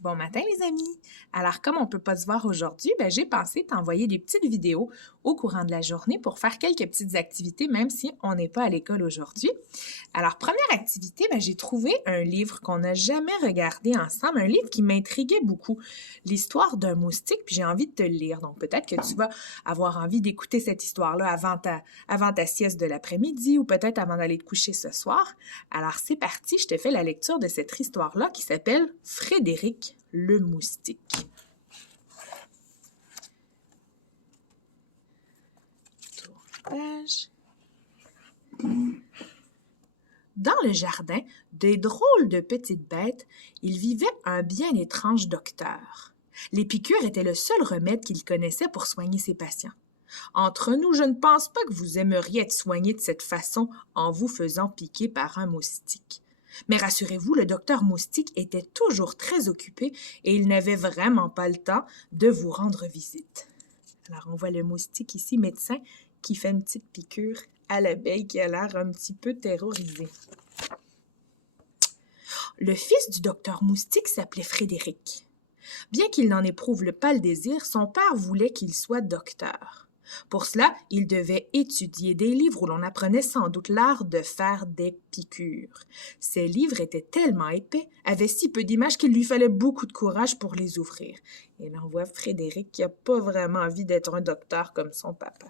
Bon matin les amis! Alors comme on ne peut pas se voir aujourd'hui, j'ai pensé t'envoyer des petites vidéos au courant de la journée pour faire quelques petites activités même si on n'est pas à l'école aujourd'hui. Alors première activité, j'ai trouvé un livre qu'on n'a jamais regardé ensemble, un livre qui m'intriguait beaucoup, l'histoire d'un moustique, puis j'ai envie de te le lire. Donc peut-être que tu vas avoir envie d'écouter cette histoire-là avant ta sieste de l'après-midi ou peut-être avant d'aller te coucher ce soir. Alors c'est parti, je te fais la lecture de cette histoire-là qui s'appelle Frédéric le moustique. Tourne page. Dans le jardin, des drôles de petites bêtes, il vivait un bien étrange docteur. Les piqûres étaient le seul remède qu'il connaissait pour soigner ses patients. Entre nous, je ne pense pas que vous aimeriez être soigné de cette façon en vous faisant piquer par un moustique. Mais rassurez-vous, le docteur Moustique était toujours très occupé et il n'avait vraiment pas le temps de vous rendre visite. Alors, on voit le moustique ici, médecin, qui fait une petite piqûre à l'abeille qui a l'air un petit peu terrorisée. Le fils du docteur Moustique s'appelait Frédéric. Bien qu'il n'en éprouve pas le désir, son père voulait qu'il soit docteur. Pour cela, il devait étudier des livres où l'on apprenait sans doute l'art de faire des piqûres. Ces livres étaient tellement épais, avaient si peu d'images qu'il lui fallait beaucoup de courage pour les ouvrir. Et l'on voit Frédéric qui n'a pas vraiment envie d'être un docteur comme son papa.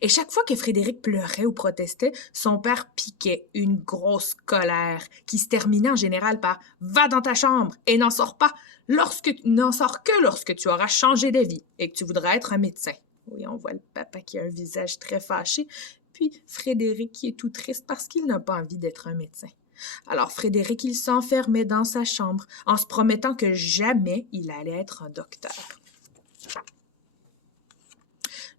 Et chaque fois que Frédéric pleurait ou protestait, son père piquait une grosse colère qui se terminait en général par « Va dans ta chambre et n'en sors que lorsque tu auras changé d'avis et que tu voudras être un médecin. » Oui, on voit le papa qui a un visage très fâché, puis Frédéric qui est tout triste parce qu'il n'a pas envie d'être un médecin. Alors Frédéric, il s'enfermait dans sa chambre en se promettant que jamais il allait être un docteur.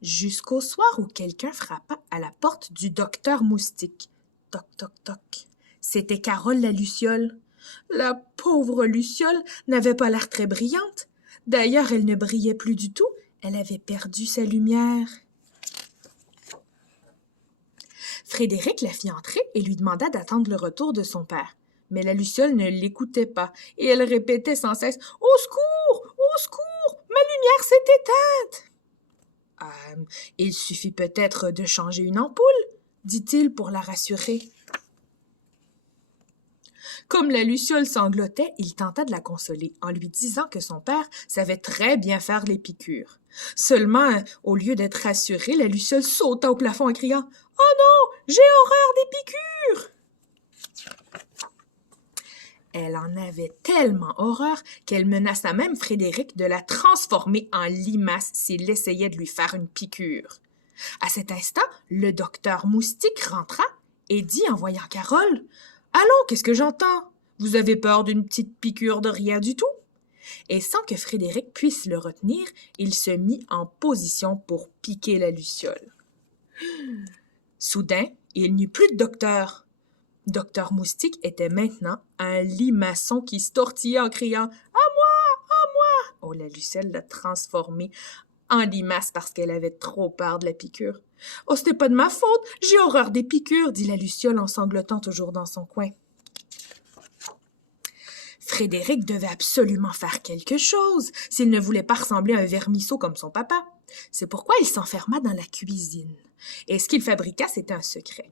Jusqu'au soir où quelqu'un frappa à la porte du docteur Moustique. Toc, toc, toc. C'était Carole la Luciole. La pauvre Luciole n'avait pas l'air très brillante. D'ailleurs, elle ne brillait plus du tout. Elle avait perdu sa lumière. Frédéric la fit entrer et lui demanda d'attendre le retour de son père. Mais la Luciole ne l'écoutait pas et elle répétait sans cesse « Au secours! Au secours! Ma lumière s'est éteinte! » Il suffit peut-être de changer une ampoule, dit-il pour la rassurer. Comme la Luciole sanglotait, il tenta de la consoler en lui disant que son père savait très bien faire les piqûres. Seulement, au lieu d'être rassurée, la Luciole sauta au plafond en criant « Oh non, j'ai horreur des piqûres !» Elle en avait tellement horreur qu'elle menaça même Frédéric de la transformer en limace s'il essayait de lui faire une piqûre. À cet instant, le docteur Moustique rentra et dit en voyant Carole « Allons, qu'est-ce que j'entends? Vous avez peur d'une petite piqûre de rien du tout? » Et sans que Frédéric puisse le retenir, il se mit en position pour piquer la Luciole. Soudain, il n'y eut plus de docteur. Docteur Moustique était maintenant un limaçon qui se tortillait en criant « À moi! À moi! » Oh, la Luciole l'a transformé en limace parce qu'elle avait trop peur de la piqûre. « Oh, ce n'est pas de ma faute! J'ai horreur des piqûres! » dit la Luciole en sanglotant toujours dans son coin. Frédéric devait absolument faire quelque chose s'il ne voulait pas ressembler à un vermisseau comme son papa. C'est pourquoi il s'enferma dans la cuisine. Et ce qu'il fabriqua, c'était un secret.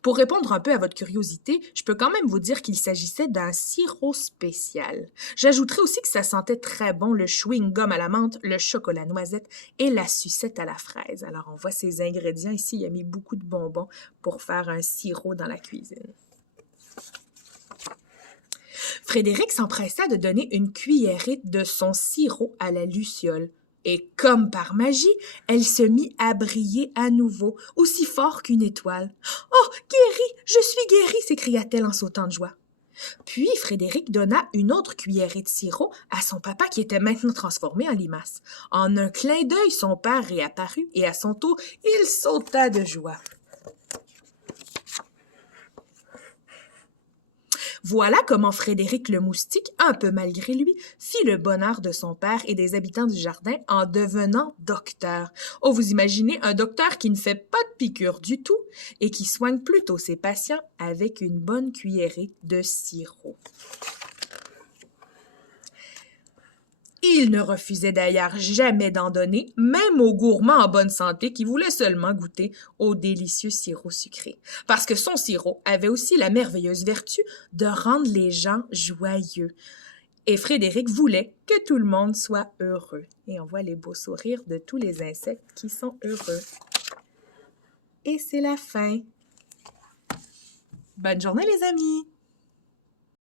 Pour répondre un peu à votre curiosité, je peux quand même vous dire qu'il s'agissait d'un sirop spécial. J'ajouterai aussi que ça sentait très bon le chewing-gum à la menthe, le chocolat noisette et la sucette à la fraise. Alors on voit ces ingrédients ici, il a mis beaucoup de bonbons pour faire un sirop dans la cuisine. Frédéric s'empressa de donner une cuillerée de son sirop à la Luciole. Et comme par magie, elle se mit à briller à nouveau, aussi fort qu'une étoile. « Oh, guérie! Je suis guérie! » s'écria-t-elle en sautant de joie. Puis Frédéric donna une autre cuillerée de sirop à son papa qui était maintenant transformé en limace. En un clin d'œil, son père réapparut et à son tour, il sauta de joie. Voilà comment Frédéric le moustique, un peu malgré lui, fit le bonheur de son père et des habitants du jardin en devenant docteur. Oh, vous imaginez un docteur qui ne fait pas de piqûres du tout et qui soigne plutôt ses patients avec une bonne cuillerée de sirop. Il ne refusait d'ailleurs jamais d'en donner, même aux gourmands en bonne santé qui voulaient seulement goûter au délicieux sirop sucré. Parce que son sirop avait aussi la merveilleuse vertu de rendre les gens joyeux. Et Frédéric voulait que tout le monde soit heureux. Et on voit les beaux sourires de tous les insectes qui sont heureux. Et c'est la fin. Bonne journée les amis!